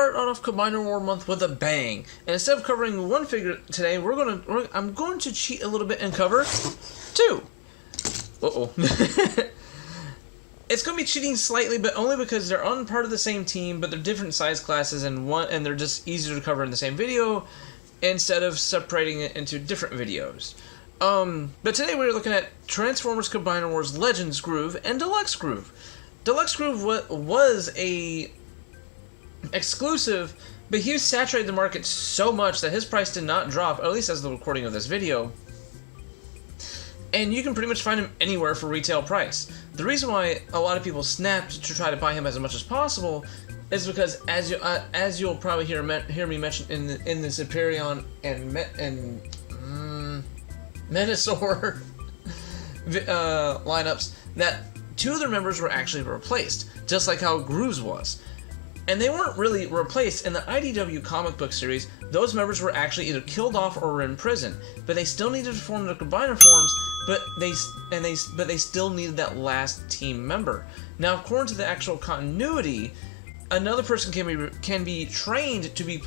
start off Combiner War Month with a bang. And instead of covering one figure today, I'm going to cheat a little bit and cover two. Uh-oh. It's going to be cheating slightly, but only because they're on part of the same team, but they're different size classes, and they're just easier to cover in the same video instead of separating it into different videos. But today we're looking at Transformers Combiner Wars Legends Groove and Deluxe Groove. Deluxe Groove was a exclusive, but he saturated the market so much that his price did not drop, at least as the recording of this video. And you can pretty much find him anywhere for retail price. The reason why a lot of people snapped to try to buy him as much as possible is because, as you'll probably hear me mention in the Superion and Metasaur lineups, that two of their members were actually replaced, just like how Groove's was. And they weren't really replaced. In the IDW comic book series, those members were actually either killed off or were in prison, but they still needed to form their combiner forms. But they still needed that last team member. Now, according to the actual continuity, another person can be trained to be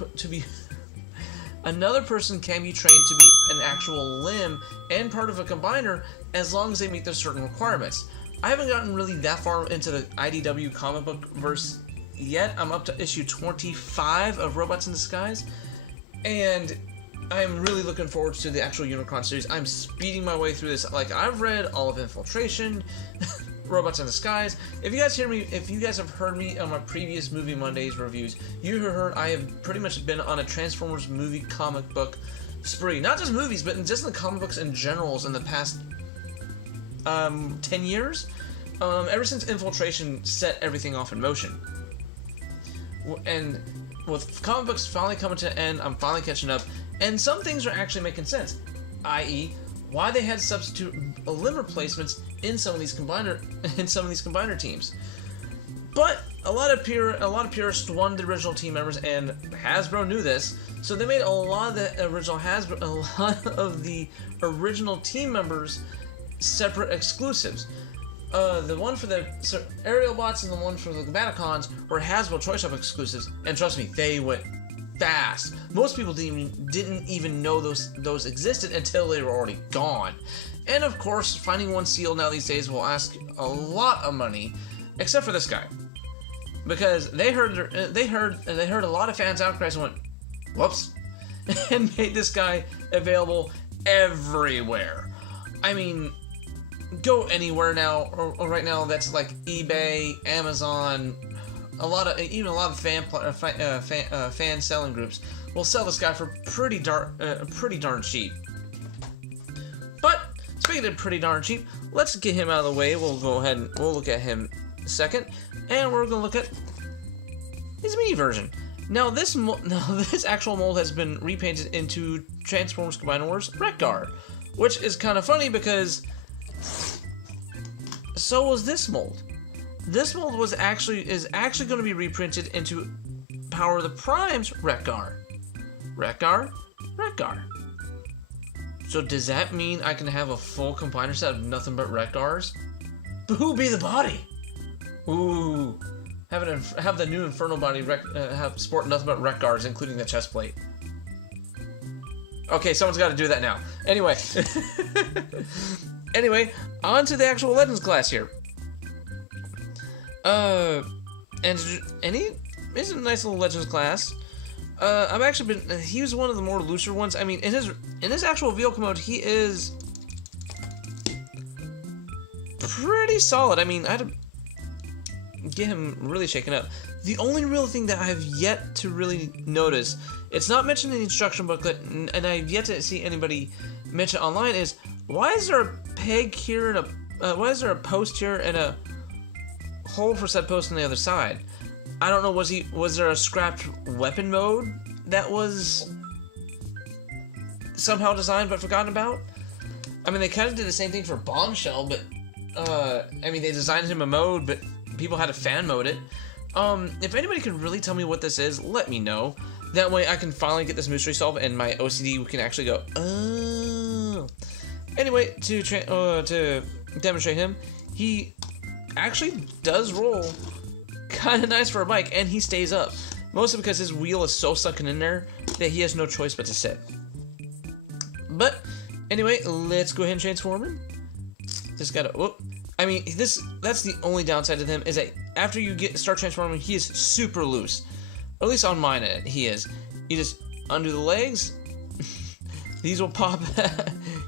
another person can be trained to be an actual limb and part of a combiner as long as they meet the certain requirements. I haven't gotten really that far into the IDW comic book verse yet. I'm up to issue 25 of Robots in Disguise, and I'm really looking forward to the actual Unicron series. I'm speeding my way through this. Like, I've read all of Infiltration, Robots in Disguise. If you guys have heard me on my previous Movie Mondays reviews, you heard I have pretty much been on a Transformers movie comic book spree. Not just movies, but just in the comic books in general in the past 10 years. Ever since Infiltration set everything off in motion. And with comic books finally coming to an end, I'm finally catching up. And some things are actually making sense, i.e., why they had substitute limb replacements in some of these combiner teams. But a lot of purists wanted the original team members, and Hasbro knew this, so they made a lot of the original team members separate exclusives. The one for the Aerial Bots and the one for the Combaticons were Hasbro Choice Shop exclusives, and trust me, they went fast. Most people didn't even know those existed until they were already gone. And of course, finding one seal now these days will ask a lot of money, except for this guy, because they heard a lot of fans' outcries and went, "Whoops," and made this guy available everywhere. I mean, go anywhere now, or right now that's like eBay, Amazon. Even a lot of fan selling groups will sell this guy for pretty darn cheap. But speaking of pretty darn cheap, let's get him out of the way. We'll go ahead and we'll look at him second, and we're gonna look at his mini version. Now this actual mold has been repainted into Transformers Combiner Wars Wreck-Gar, which is kind of funny because so was this mold. This mold is actually going to be reprinted into Power of the Prime's Wreck-Gar. Wreck-Gar? Wreck-Gar. So does that mean I can have a full combiner set of nothing but Wreck-Gars? But who be the body? Ooh. Have the new Inferno body sport nothing but Wreck-Gars, including the chest plate. Okay, someone's got to do that now. Anyway. Anyway, on to the actual Legends class here. And it's a nice little Legends class. He was one of the more looser ones. I mean, in his actual vehicle mode, he is pretty solid. I mean, I had to get him really shaken up. The only real thing that I have yet to really notice, it's not mentioned in the instruction booklet, and I've yet to see anybody mention online, is why is there a peg here and why is there a post here and a hole for said post on the other side? I don't know, was there a scrapped weapon mode that was somehow designed but forgotten about? I mean, they kind of did the same thing for Bombshell, but I mean, they designed him a mode, but people had to fan mode it. If anybody could really tell me what this is, let me know. That way I can finally get this mystery solved and my OCD can actually go, oh. Anyway, to demonstrate him, he actually does roll kind of nice for a bike, and he stays up. Mostly because his wheel is so sunken in there that he has no choice but to sit. But anyway, let's go ahead and transform him. Just gotta, whoop. I mean, that's the only downside to him, is that after you start transforming, he is super loose. Or at least on mine, he is. You just undo the legs. These will pop.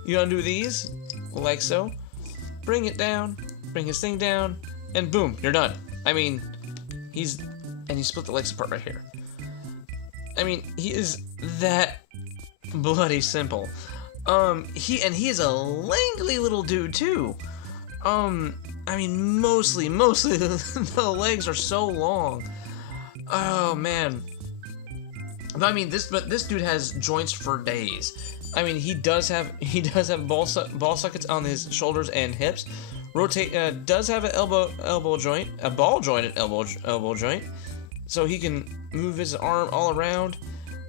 You undo these, like so. Bring it down. Bring his thing down. And boom, you're done. I mean, you split the legs apart right here. I mean, he is that bloody simple. He is a langly little dude too. I mean, mostly the legs are so long. Oh man. But I mean, this dude has joints for days. I mean, he does have ball sockets on his shoulders and hips. Does have an elbow joint, a ball jointed elbow joint, so he can move his arm all around.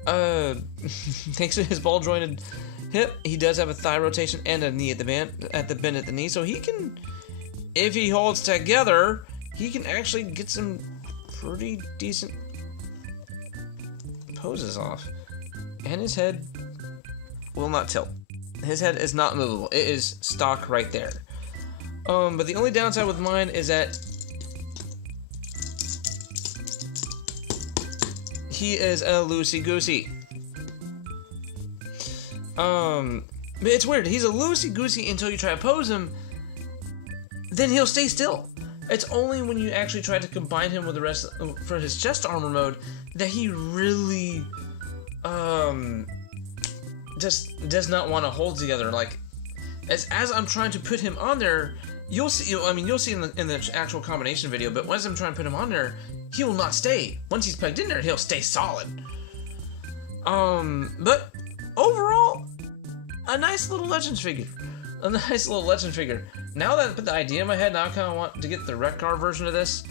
Thanks to his ball jointed hip, he does have a thigh rotation and a knee at the bend at the knee, so he can, if he holds together, he can actually get some pretty decent poses off. And his head will not tilt. His head is not movable. It is stock right there. But the only downside with mine is that he is a loosey-goosey. But it's weird. He's a loosey-goosey until you try to pose him. Then he'll stay still. It's only when you actually try to combine him with the rest for his chest armor mode that he really just does not want to hold together. Like as I'm trying to put him on there, you'll see in the actual combination video, but once I'm trying to put him on there, he will not stay. Once he's pegged in there, he'll stay solid. But overall, a nice little Legends figure. Now that I put the idea in my head, now I kind of want to get the Wreck-Car version of this,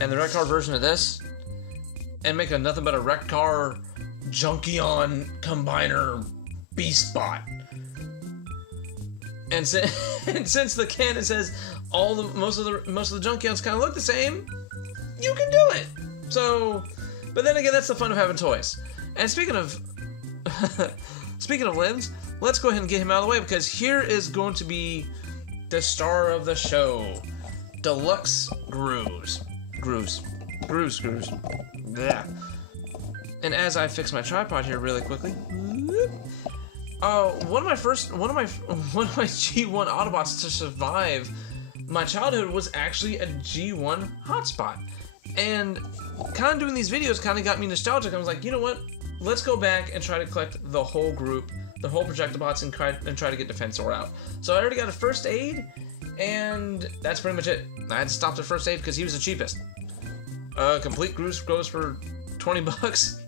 and the Wreck-Car version of this, and make a nothing but a Wreck-Car Junkion Combiner Beast Bot. And since the canon says most of the Junkions kind of look the same, you can do it. So, but then again, that's the fun of having toys. And speaking of limbs, let's go ahead and get him out of the way, because here is going to be the star of the show, Deluxe Grooves. Yeah. And as I fix my tripod here really quickly, one of my G1 Autobots to survive my childhood was actually a G1 hotspot. And kind of doing these videos kind of got me nostalgic. I was like, you know what? Let's go back and try to collect the whole group, the whole Protectobots, and try to get Defensor out. So I already got a first aid, and that's pretty much it. I had to stop the first aid because he was the cheapest. Complete Grooves goes for $20,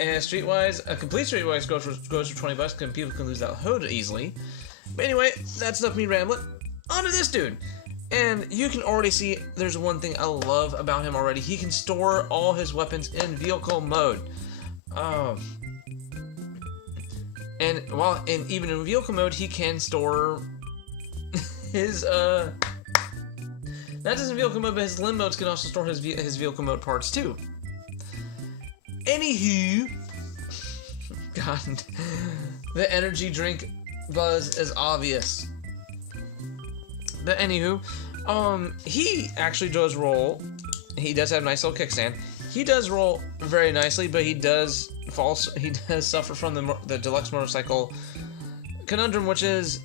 and Streetwise, a complete Streetwise goes for $20 because people can lose that hood easily. But anyway, that's enough me rambling. On to this dude. And you can already see there's one thing I love about him already. He can store all his weapons in vehicle mode. And even in vehicle mode, he can store his not just in vehicle mode, but his limb modes can also store his vehicle mode parts too. Anywho, God, the energy drink buzz is obvious. But anywho, he actually does roll. He does have a nice little kickstand. He does roll very nicely, but he does suffer from the deluxe motorcycle conundrum, which is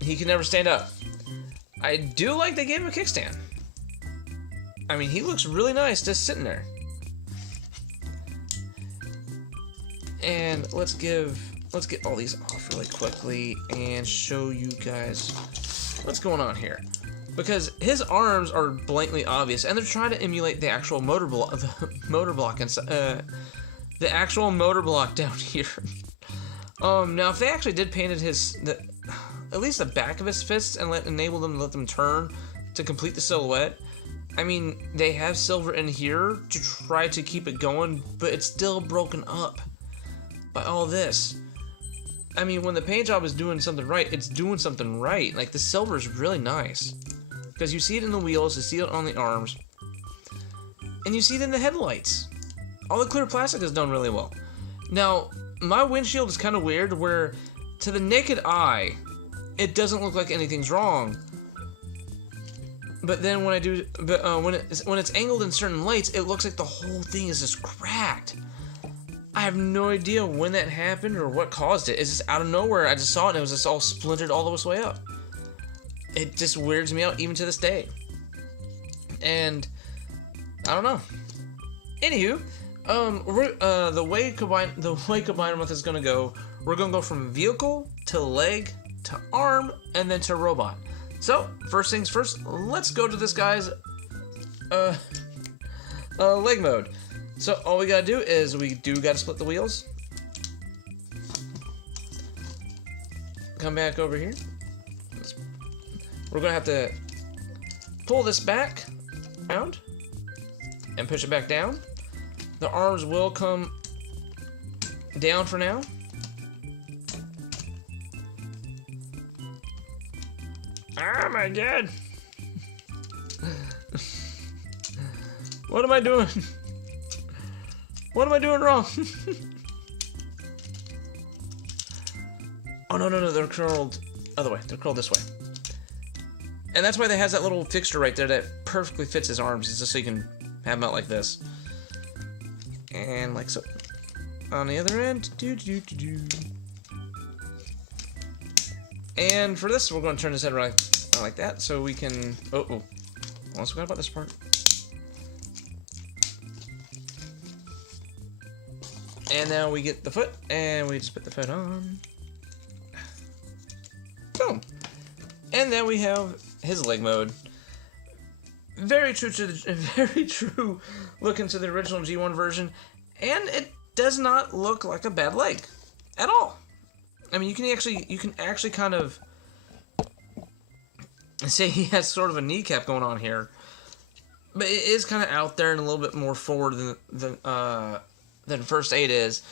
he can never stand up. I do like they gave him a kickstand. I mean, he looks really nice just sitting there. And let's get all these off really quickly and show you guys what's going on here. Because his arms are blatantly obvious, and they're trying to emulate the actual motor block down here. Now if they actually did painted at least the back of his fists and enable them to let them turn to complete the silhouette, I mean, they have silver in here to try to keep it going, but it's still broken up by all this. I mean, when the paint job is doing something right, it's doing something right. Like, the silver is really nice. Because you see it in the wheels, you see it on the arms, and you see it in the headlights. all the clear plastic is done really well. Now, my windshield is kind of weird, where to the naked eye, it doesn't look like anything's wrong. But then when I do, when it's angled in certain lights, it looks like the whole thing is just cracked. I have no idea when that happened or what caused it. It's just out of nowhere. I just saw it and it was just all splintered all the way up. It just weirds me out even to this day. And I don't know. Anywho, the way Combiner Month is gonna go, we're gonna go from vehicle to leg to arm and then to robot. So first things first, let's go to this guy's leg mode. So all we gotta do is we gotta split the wheels. Come back over here. We're gonna have to pull this back around and push it back down. The arms will come down for now. Oh my god. What am I doing? What am I doing wrong? Oh, no, they're curled other way. They're curled this way. And that's why they has that little fixture right there that perfectly fits his arms. It's just so you can have them out like this. And like so. On the other end. And for this, we're going to turn his head around like that so we can... Oh. Almost forgot about this part. And now we get the foot, and we just put the foot on. Boom. And then we have his leg mode. Very true looking to the original G1 version, and it does not look like a bad leg at all. I mean, you can actually kind of say he has sort of a kneecap going on here, but it is kind of out there and a little bit more forward than First Aid is.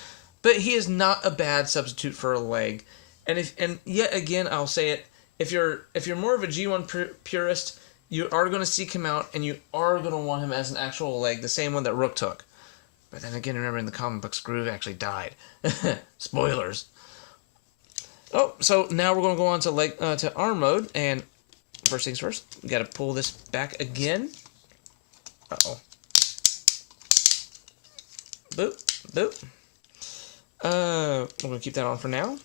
But he is not a bad substitute for a leg. And yet again, I'll say it: if you're more of a G1 purist, you are going to seek him out, and you are going to want him as an actual leg, the same one that Rook took. But then again, remember in the comic books, Groove actually died. Spoilers. Oh, so now we're going to go on to to arm mode, and first things first, we got to pull this back again. Uh-oh. Boop, boop. We're going to keep that on for now.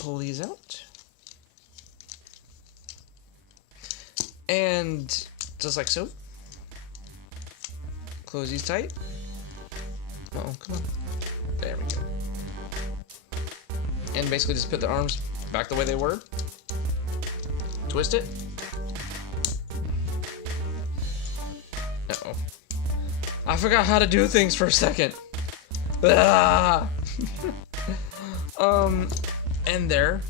Pull these out. And just like so. Close these tight. Oh, come on. There we go. And basically just put the arms back the way they were. Twist it. Uh-oh. I forgot how to do things for a second. Ah! And there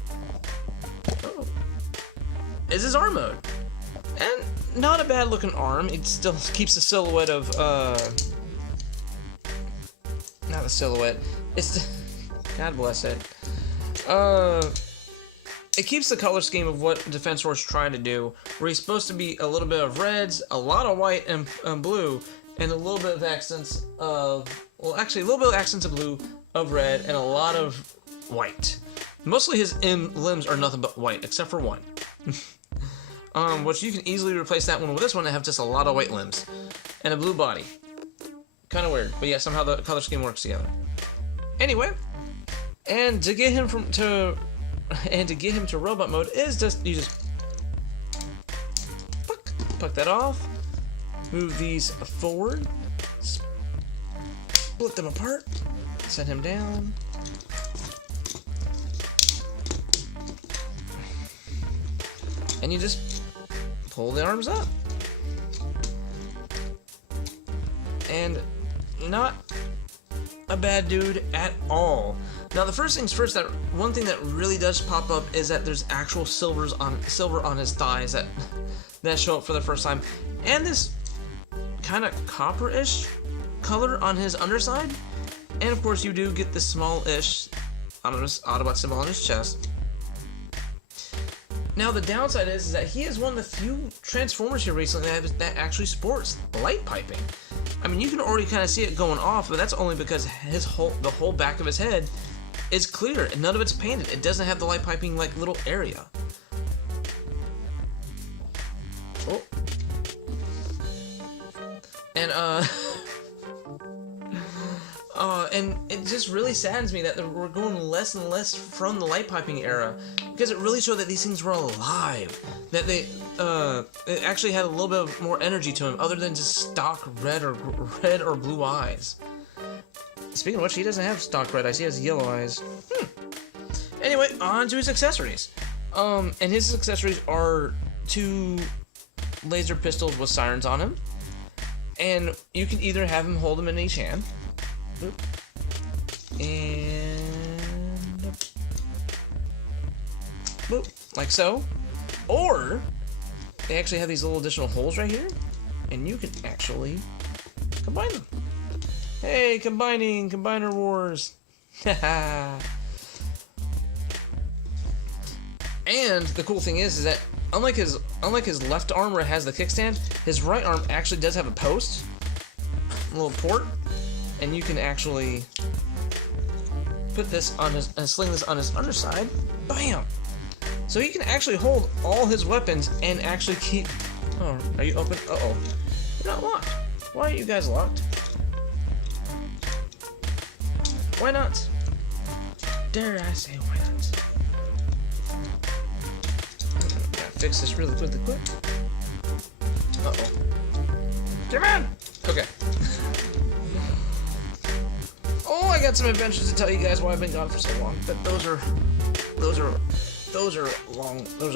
is his arm mode. And not a bad looking arm. It still keeps the silhouette of, not a silhouette. It's, God bless it. It keeps the color scheme of what Defense Force trying to do, where he's supposed to be a little bit of reds, a lot of white and blue, and a little bit of accents of, well, actually a little bit of accents of blue, of red, and a lot of white. Mostly his limbs are nothing but white, except for one. Which you can easily replace that one with this one and have just a lot of white limbs and a blue body. Kind of weird, but yeah, somehow the color scheme works together. Anyway, and to get him to robot mode is just you just puck that off, move these forward, split them apart, set him down. And you just pull the arms up. And not a bad dude at all. Now the first things first, that one thing that really does pop up is that there's actual silver on his thighs that show up for the first time. And this kind of copper-ish color on his underside. And of course you do get the small-ish Autobot symbol on his chest. Now the downside is that he is one of the few Transformers here recently that actually sports light piping. I mean, you can already kind of see it going off, but that's only because the whole back of his head is clear and none of it's painted. It doesn't have the light piping like little area. Oh. And and it just really saddens me that we're going less and less from the light piping era, because it really showed that these things were alive, that they it actually had a little bit more energy to them other than just stock red or blue eyes. Speaking of which, he doesn't have stock red eyes, he has yellow eyes. Anyway, on to his accessories. And his accessories are 2 laser pistols with sirens on him, and you can either have him hold them in each hand. Boop. And boop, like so. Or they actually have these little additional holes right here, and you can actually combine them. Hey, combiner wars. And the cool thing is that unlike his left arm where it has the kickstand, his right arm actually does have a post, a little port. And you can actually put this on his, sling this on his underside. Bam! So he can actually hold all his weapons and actually keep... Oh, are you open? Uh-oh. You're not locked. Why are you guys locked? Why not? Dare I say why not? Gotta fix this really quick. Uh-oh. Come on! Okay. Oh, I got some adventures to tell you guys why I've been gone for so long, but those are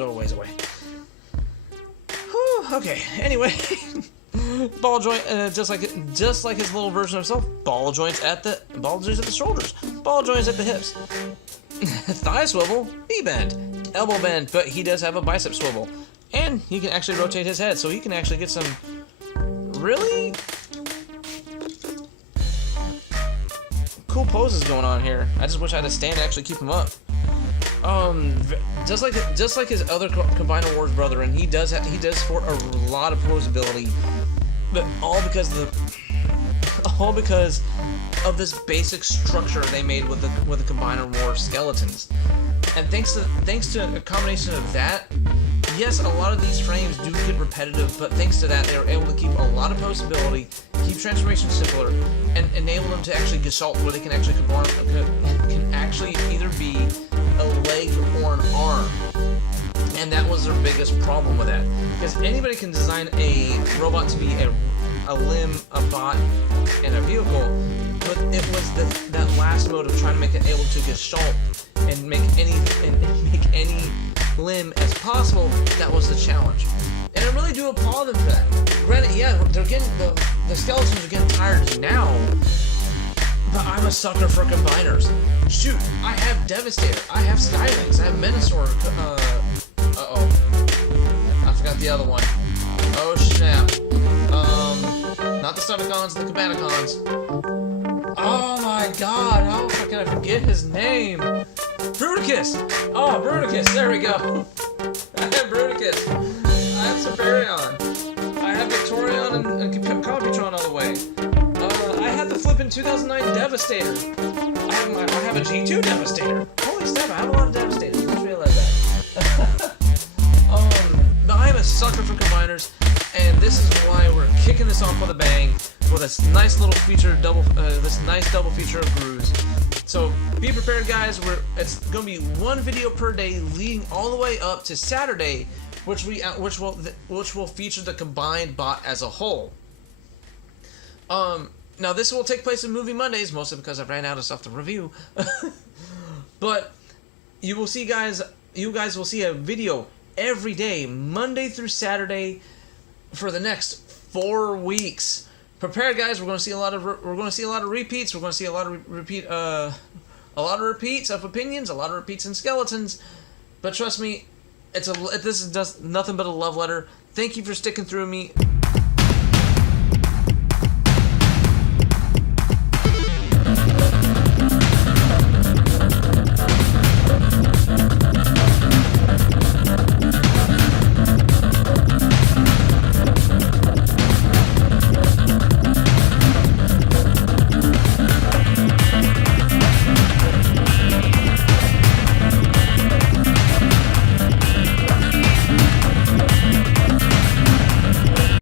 a ways away. Whew, okay, anyway, ball joint, just like his little version of himself, ball joints at the shoulders, ball joints at the hips, thigh swivel, knee bend, elbow bend, but he does have a bicep swivel, and he can actually rotate his head, so he can actually get some really cool poses going on here. I just wish I had a stand to actually keep him up. Just like his other Combiner Wars brother, and he does sport a lot of posability, but all because of this basic structure they made with the Combiner Wars skeletons. And thanks to a combination of that, yes, a lot of these frames do get repetitive, but thanks to that, they were able to keep a lot of posability, keep transformation simpler, and enable them to actually gestalt where they can actually either be a leg or an arm. And that was their biggest problem with that, because anybody can design a robot to be a limb, a bot, and a vehicle, but it was that last mode of trying to make it able to gestalt and make any limb as possible, that was the challenge. And I really do applaud them for that. Granted, yeah, the skeletons are getting tired now, but I'm a sucker for combiners. Shoot, I have Devastator, I have Skylynx, I have Menasor, uh-oh. I forgot the other one. Oh, snap. Not the Stomachons, the Cabanicons. Oh my god, how can I forget his name? Bruticus! Oh, Bruticus, there we go. I have Bruticus. I have Superion. I have Victorion and Computron all the way. I have the flippin' 2009 Devastator. I have a G2 Devastator. Holy snap, I have a lot of Devastators. I just realized that. But I'm a sucker for combiners, and this is why we're kicking this off with a bang with this nice little feature, double feature of Grooves. So be prepared, guys. It's gonna be one video per day, leading all the way up to Saturday, which will feature the combined bot as a whole. Now this will take place in Movie Mondays, mostly because I ran out of stuff to review. But you will see, guys. You guys will see a video every day, Monday through Saturday, for the next 4 weeks. Prepare, guys. We're going to see a lot of repeats. We're going to see a lot of repeats of opinions, a lot of repeats in skeletons. But trust me, this is just nothing but a love letter. Thank you for sticking through me.